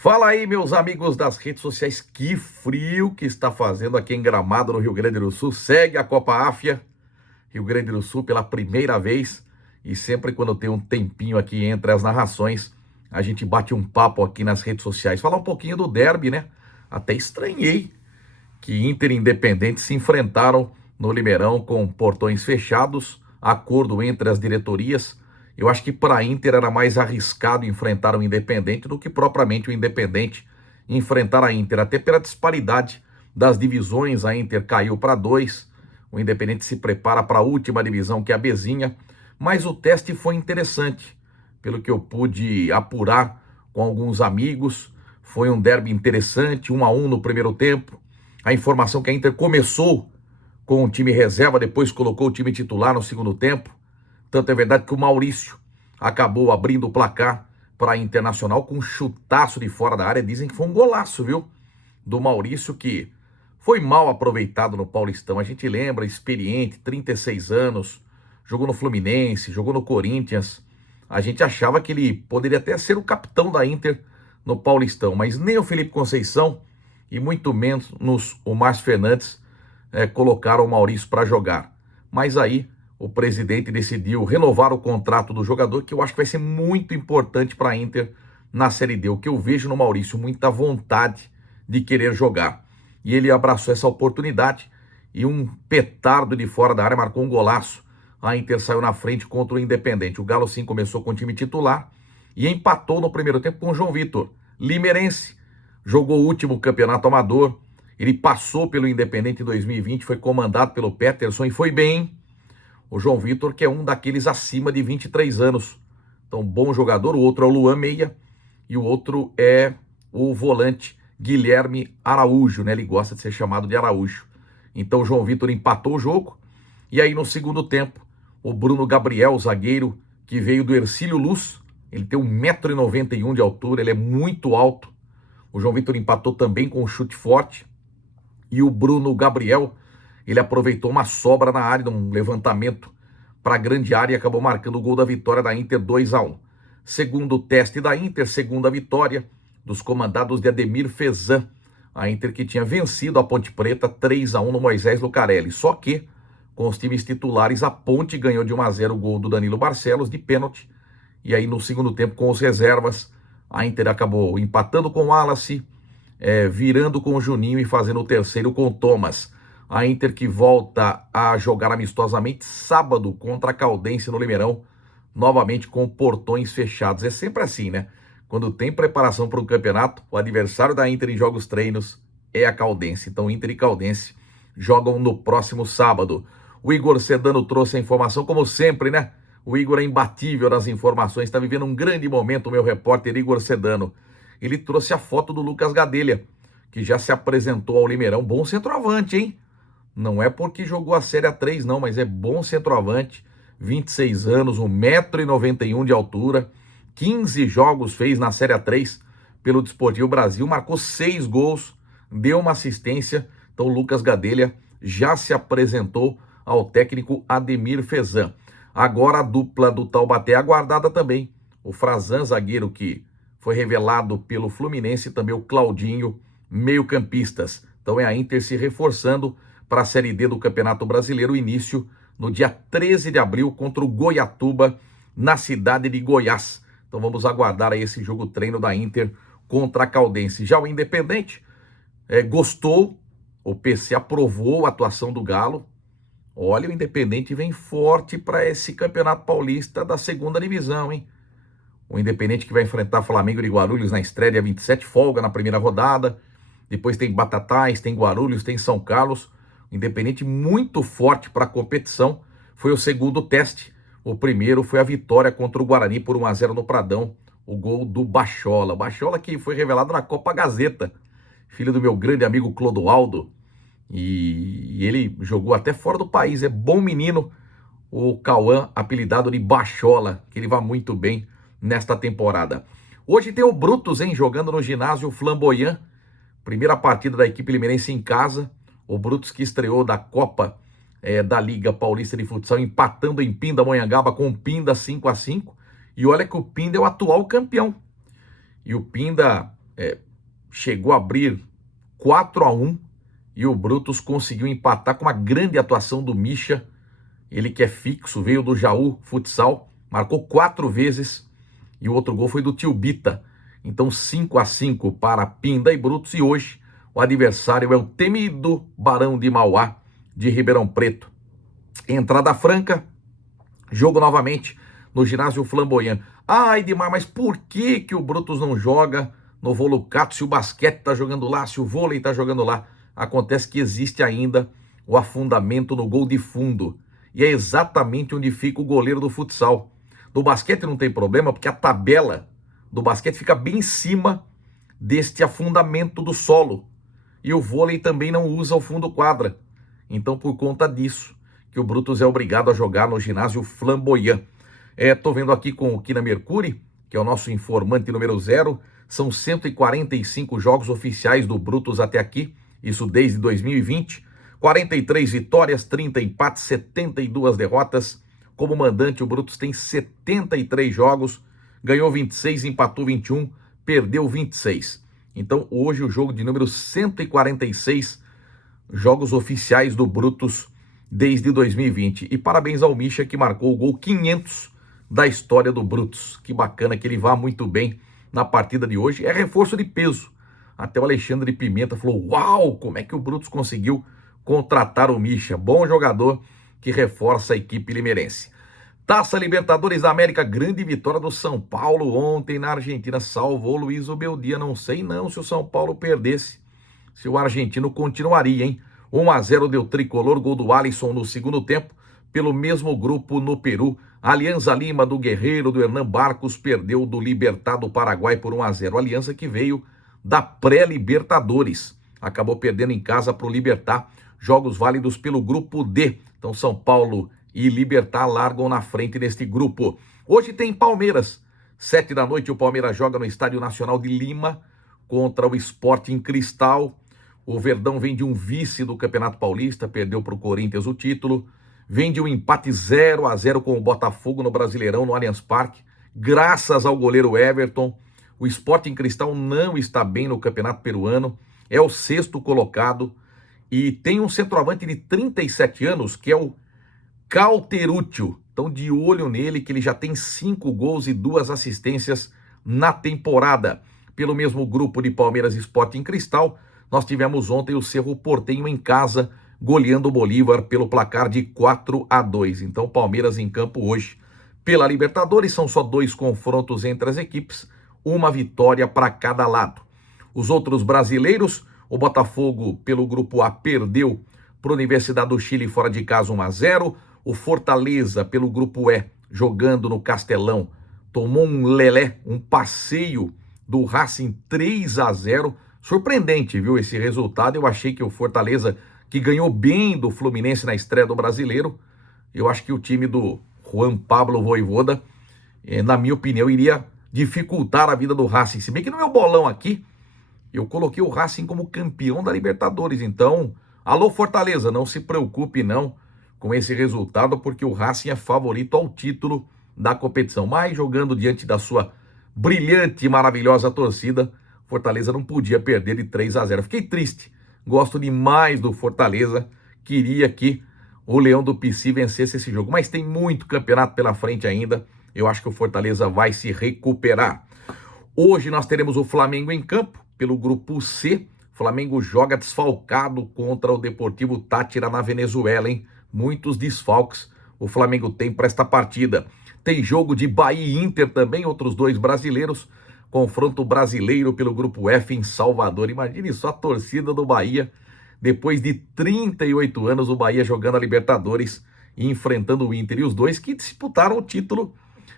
Fala aí, meus amigos das redes sociais, que frio que está fazendo aqui em Gramado, no Rio Grande do Sul. Segue a Copa Áfia, Rio Grande do Sul, pela primeira vez. E sempre quando tem um tempinho aqui entre as narrações, a gente bate um papo aqui nas redes sociais. Falar um pouquinho do derby, né? Até estranhei que Inter e Independente se enfrentaram no Limeirão com portões fechados, acordo entre as diretorias. Eu acho que para a Inter era mais arriscado enfrentar o Independente do que propriamente o Independente enfrentar a Inter, até pela disparidade das divisões. A Inter caiu para 2, o Independente se prepara para a última divisão, que é a Bezinha, mas o teste foi interessante, pelo que eu pude apurar com alguns amigos. Foi um derby interessante, 1-1 no primeiro tempo. A informação que a Inter começou com o time reserva, depois colocou o time titular no segundo tempo. Tanto é verdade que o Maurício acabou abrindo o placar para a Internacional com um chutaço de fora da área. Dizem que foi um golaço, viu? Do Maurício, que foi mal aproveitado no Paulistão. A gente lembra, experiente, 36 anos, jogou no Fluminense, jogou no Corinthians. A gente achava que ele poderia até ser o capitão da Inter no Paulistão, mas nem o Felipe Conceição e muito menos o Márcio Fernandes colocaram o Maurício para jogar. Mas aí o presidente decidiu renovar o contrato do jogador, que eu acho que vai ser muito importante para a Inter na Série D. O que eu vejo no Maurício, muita vontade de querer jogar. E ele abraçou essa oportunidade e um petardo de fora da área marcou um golaço. A Inter saiu na frente contra o Independente. O Galo sim começou com o time titular e empatou no primeiro tempo com o João Vitor, limeirense. Jogou o último campeonato amador. Ele passou pelo Independente em 2020, foi comandado pelo Peterson e foi bem. O João Vitor, que é um daqueles acima de 23 anos. Então, bom jogador. O outro é o Luan Meia e o outro é o volante Guilherme Araújo, né? Ele gosta de ser chamado de Araújo. Então, o João Vitor empatou o jogo. E aí, no segundo tempo, o Bruno Gabriel, zagueiro, que veio do Hercílio Luz, ele tem 1,91 m de altura, ele é muito alto. O João Vitor empatou também com um chute forte. E o Bruno Gabriel, ele aproveitou uma sobra na área, um levantamento para a grande área e acabou marcando o gol da vitória da Inter, 2-1. Segundo teste da Inter, segunda vitória dos comandados de Ademir Fezan. A Inter que tinha vencido a Ponte Preta 3-1 no Moisés Lucarelli. Só que, com os times titulares, a Ponte ganhou de 1-0 o gol do Danilo Barcelos de pênalti. E aí no segundo tempo, com os reservas, a Inter acabou empatando com o Wallace, virando com o Juninho e fazendo o terceiro com o Thomas. A Inter que volta a jogar amistosamente sábado contra a Caldense no Limeirão, novamente com portões fechados. É sempre assim, né? Quando tem preparação para um campeonato, o adversário da Inter em jogos treinos é a Caldense. Então Inter e Caldense jogam no próximo sábado. O Igor Sedano trouxe a informação, como sempre, né? O Igor é imbatível nas informações, está vivendo um grande momento, o meu repórter Igor Sedano. Ele trouxe a foto do Lucas Gadelha, que já se apresentou ao Limeirão. Bom centroavante, hein? Não é porque jogou a Série A3 não, mas é bom centroavante. 26 anos, 1,91 m de altura. 15 jogos fez na Série A3 pelo Desportivo Brasil. Marcou 6 gols, deu uma assistência. Então o Lucas Gadelha já se apresentou ao técnico Ademir Fezan. Agora a dupla do Taubaté aguardada também. O Frazan, zagueiro que foi revelado pelo Fluminense, também o Claudinho, meio-campistas. Então é a Inter se reforçando para a Série D do Campeonato Brasileiro, início no dia 13 de abril contra o Goiatuba, na cidade de Goiás. Então vamos aguardar aí esse jogo treino da Inter contra a Caldense. Já o Independente gostou, o PC aprovou a atuação do Galo. Olha, o Independente vem forte para esse Campeonato Paulista da segunda divisão, hein? O Independente que vai enfrentar Flamengo de Guarulhos na estreia dia 27, folga na primeira rodada. Depois tem Batatais, tem Guarulhos, tem São Carlos. O Independente muito forte para a competição. Foi o segundo teste. O primeiro foi a vitória contra o Guarani por 1-0 no Pradão. O gol do Bachola. Bachola que foi revelado na Copa Gazeta. Filho do meu grande amigo Clodoaldo. E ele jogou até fora do país. É bom menino. O Cauã, apelidado de Bachola, que ele vai muito bem nesta temporada. Hoje tem o Brutus, hein, jogando no ginásio Flamboyant. Primeira partida da equipe limeirense em casa. O Brutus que estreou da Copa da Liga Paulista de Futsal, empatando em Pindamonhangaba com o Pinda 5-5. E olha que o Pinda é o atual campeão. E o Pinda chegou a abrir 4-1 e o Brutus conseguiu empatar com uma grande atuação do Misha, ele que é fixo, veio do Jaú Futsal, marcou 4 vezes e o outro gol foi do Tio Bita. Então 5-5 para Pinda e Brutus, e hoje o adversário é o temido Barão de Mauá de Ribeirão Preto. Entrada franca, jogo novamente no ginásio Flamboyant. Ai, Edmar, mas por que o Brutus não joga no Volucato se o basquete está jogando lá, se o vôlei está jogando lá? Acontece que existe ainda o afundamento no gol de fundo. E é exatamente onde fica o goleiro do futsal. No basquete não tem problema, porque a tabela do basquete fica bem em cima deste afundamento do solo. E o vôlei também não usa o fundo quadra. Então, por conta disso, que o Brutus é obrigado a jogar no ginásio Flamboyant. Tô vendo aqui com o Kina Mercuri, que é o nosso informante número 0, são 145 jogos oficiais do Brutus até aqui, isso desde 2020, 43 vitórias, 30 empates, 72 derrotas. Como mandante, o Brutus tem 73 jogos, ganhou 26, empatou 21, perdeu 26. Então, hoje o jogo de número 146 jogos oficiais do Brutus desde 2020. E parabéns ao Misha, que marcou o gol 500 da história do Brutus. Que bacana que ele vá muito bem na partida de hoje. É reforço de peso. Até o Alexandre Pimenta falou: uau, como é que o Brutus conseguiu contratar o Misha? Bom jogador que reforça a equipe limeirense. Taça Libertadores da América, grande vitória do São Paulo ontem na Argentina. Salvou o Luiz Obeldia. Não sei não se o São Paulo perdesse, se o argentino continuaria, hein? 1-0 deu tricolor, gol do Alisson no segundo tempo. Pelo mesmo grupo no Peru, Alianza Lima do Guerreiro, do Hernan Barcos, perdeu do Libertad do Paraguai por 1-0. Aliança que veio da pré-Libertadores, acabou perdendo em casa para o Libertad. Jogos válidos pelo grupo D. Então São Paulo e Libertad largam na frente neste grupo. Hoje tem Palmeiras. 7 da noite o Palmeiras joga no Estádio Nacional de Lima contra o Sporting Cristal. O Verdão vem de um vice do Campeonato Paulista, perdeu para o Corinthians o título. Vem de um empate 0-0 com o Botafogo no Brasileirão, no Allianz Parque, graças ao goleiro Everton. O Sporting Cristal não está bem no Campeonato Peruano, é o 6º colocado e tem um centroavante de 37 anos, que é o Cauteruccio. Então, de olho nele, que ele já tem 5 gols e 2 assistências na temporada. Pelo mesmo grupo de Palmeiras e Sporting Cristal, nós tivemos ontem o Cerro Porteño em casa, goleando o Bolívar pelo placar de 4-2. Então, Palmeiras em campo hoje. Pela Libertadores, são só 2 confrontos entre as equipes, uma vitória para cada lado. Os outros brasileiros, o Botafogo, pelo grupo A, perdeu para a Universidade do Chile fora de casa 1-0. O Fortaleza, pelo grupo E, jogando no Castelão, tomou um lelé, um passeio do Racing 3-0. Surpreendente, viu, esse resultado. Eu achei que o Fortaleza, que ganhou bem do Fluminense na estreia do Brasileiro, eu acho que o time do Juan Pablo Vojvoda, na minha opinião, iria dificultar a vida do Racing. Se bem que no meu bolão aqui, eu coloquei o Racing como campeão da Libertadores. Então, alô Fortaleza, não se preocupe não com esse resultado, porque o Racing é favorito ao título da competição. Mas jogando diante da sua brilhante e maravilhosa torcida, Fortaleza não podia perder de 3-0. Fiquei triste, gosto demais do Fortaleza, queria que o Leão do Pici vencesse esse jogo, mas tem muito campeonato pela frente ainda, eu acho que o Fortaleza vai se recuperar. Hoje nós teremos o Flamengo em campo, pelo grupo C. O Flamengo joga desfalcado contra o Deportivo Táchira na Venezuela, hein? Muitos desfalques o Flamengo tem para esta partida. Tem jogo de Bahia e Inter também, outros 2 brasileiros. Confronto brasileiro pelo grupo F em Salvador. Imagine só a torcida do Bahia, depois de 38 anos, o Bahia jogando a Libertadores e enfrentando o Inter. E os dois que disputaram o título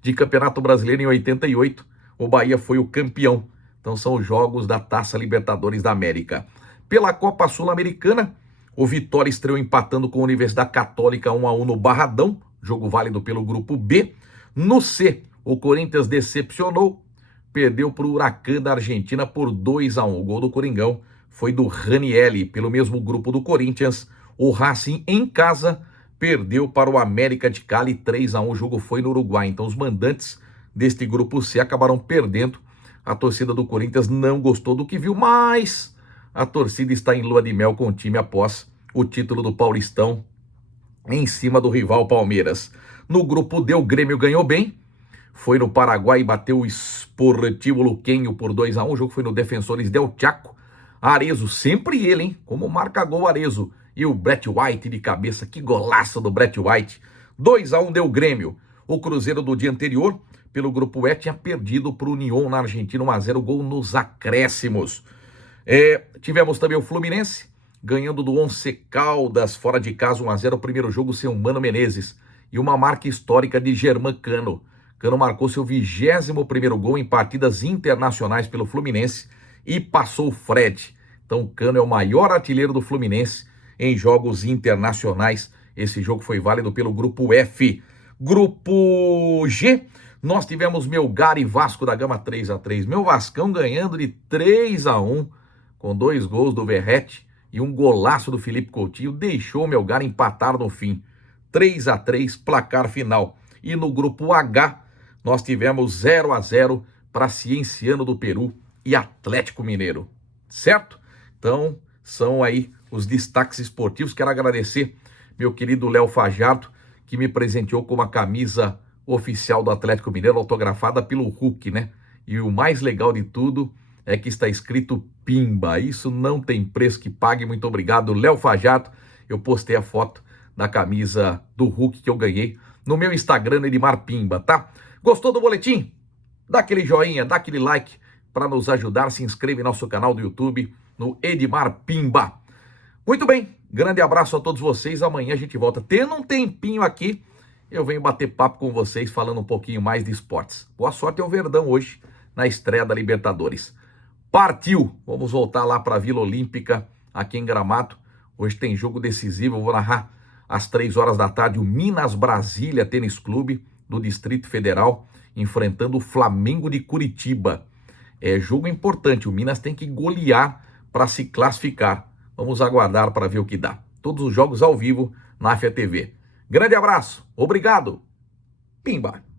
de Campeonato Brasileiro em 88. O Bahia foi o campeão. Então são os jogos da Taça Libertadores da América. Pela Copa Sul-Americana, o Vitória estreou empatando com a Universidade Católica 1-1 no Barradão, jogo válido pelo grupo B. No C, o Corinthians decepcionou, perdeu para o Huracan da Argentina por 2-1. O gol do Coringão foi do Ranielli. Pelo mesmo grupo do Corinthians, o Racing em casa perdeu para o América de Cali 3-1. O jogo foi no Uruguai. Então os mandantes deste grupo C acabaram perdendo A torcida do Corinthians não gostou do que viu, mas a torcida está em lua de mel com o time após o título do Paulistão em cima do rival Palmeiras. No grupo D, o Grêmio ganhou bem, foi no Paraguai e bateu o Sportivo Luquenho por 2-1. O jogo foi no Defensores del Chaco. Arezzo, sempre ele, hein? Como marca gol Arezzo. E o Brett White de cabeça, que golaço do Brett White. 2-1 deu o Grêmio. O Cruzeiro do dia anterior, pelo grupo E, tinha perdido para o Unión na Argentina, 1-0, gol nos acréscimos. Tivemos também o Fluminense, ganhando do Once Caldas, fora de casa, 1-0, o primeiro jogo sem o Mano Menezes. E uma marca histórica de Germán Cano. Cano marcou seu 21º gol em partidas internacionais pelo Fluminense e passou o Fred. Então o Cano é o maior artilheiro do Fluminense em jogos internacionais. Esse jogo foi válido pelo grupo F. Grupo G, nós tivemos Melgar e Vasco da Gama 3-3. Meu Vascão ganhando de 3-1, com 2 gols do Verratti e um golaço do Felipe Coutinho. Deixou o Melgar empatar no fim. 3-3, placar final. E no grupo H, nós tivemos 0-0 para Cienciano do Peru e Atlético Mineiro. Certo? Então, são aí os destaques esportivos. Quero agradecer meu querido Léo Fajardo, que me presenteou com uma camisa oficial do Atlético Mineiro, autografada pelo Hulk, né? E o mais legal de tudo é que está escrito Pimba. Isso não tem preço que pague. Muito obrigado, Léo Fajardo. Eu postei a foto da camisa do Hulk que eu ganhei no meu Instagram, Edmar Pimba, tá? Gostou do boletim? Dá aquele joinha, dá aquele like para nos ajudar. Se inscreve em nosso canal do YouTube, no Edmar Pimba. Muito bem, grande abraço a todos vocês. Amanhã a gente volta. Tendo um tempinho aqui, eu venho bater papo com vocês, falando um pouquinho mais de esportes. Boa sorte ao Verdão hoje, na estreia da Libertadores. Partiu! Vamos voltar lá para a Vila Olímpica, aqui em Gramado. Hoje tem jogo decisivo. Eu vou narrar às 3 horas da tarde o Minas Brasília Tênis Clube, do Distrito Federal, enfrentando o Flamengo de Curitiba. É jogo importante. O Minas tem que golear para se classificar. Vamos aguardar para ver o que dá. Todos os jogos ao vivo na AFIA TV. Grande abraço, obrigado, Pimba!